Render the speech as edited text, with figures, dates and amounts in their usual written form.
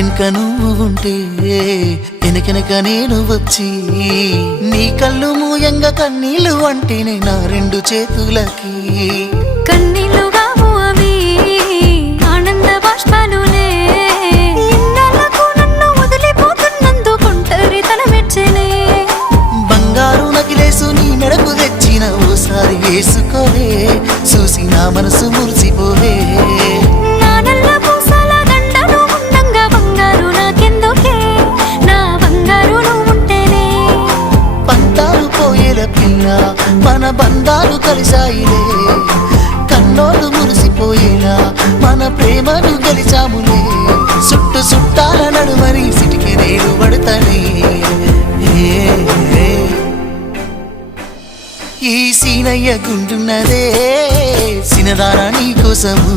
ఇంటింక నువ్వు ఉంటే వెనకెనక నేను వచ్చి నీ కళ్ళు మూయంగా కన్నీళ్ళు అంటేనే నా రెండు చేతులకి కన్నీళ్ళు కావు అవి ఆనంద బాష్పాలులే ఇన్నాళ్ళకు నన్ను వదిలిపోతున్నందుకుంటరి తన మెచ్చనే బంగారు నకిలేసు నీ మెడకు తెచ్చిన ఓసారి వేసుకోవే చూసి నా మనసు మురిసిపోవే నా నల్ల పూసల దండను ఉండంగా బంగారు నాకెందుకే నా బంగారు నువ్వు ఉంటేనే పంతాలు పోయేల పిల్ల మన బంధాలు కలిసాయిలే కన్నోళ్ళు మురిసిపోయేలా మన ప్రేమను గెలిచాములే చుట్టు చుట్టాల నడుమని సిటికి నేను పడతానే ఈ సీనయ్య గుంటున్నదే సినదారా నీ కోసము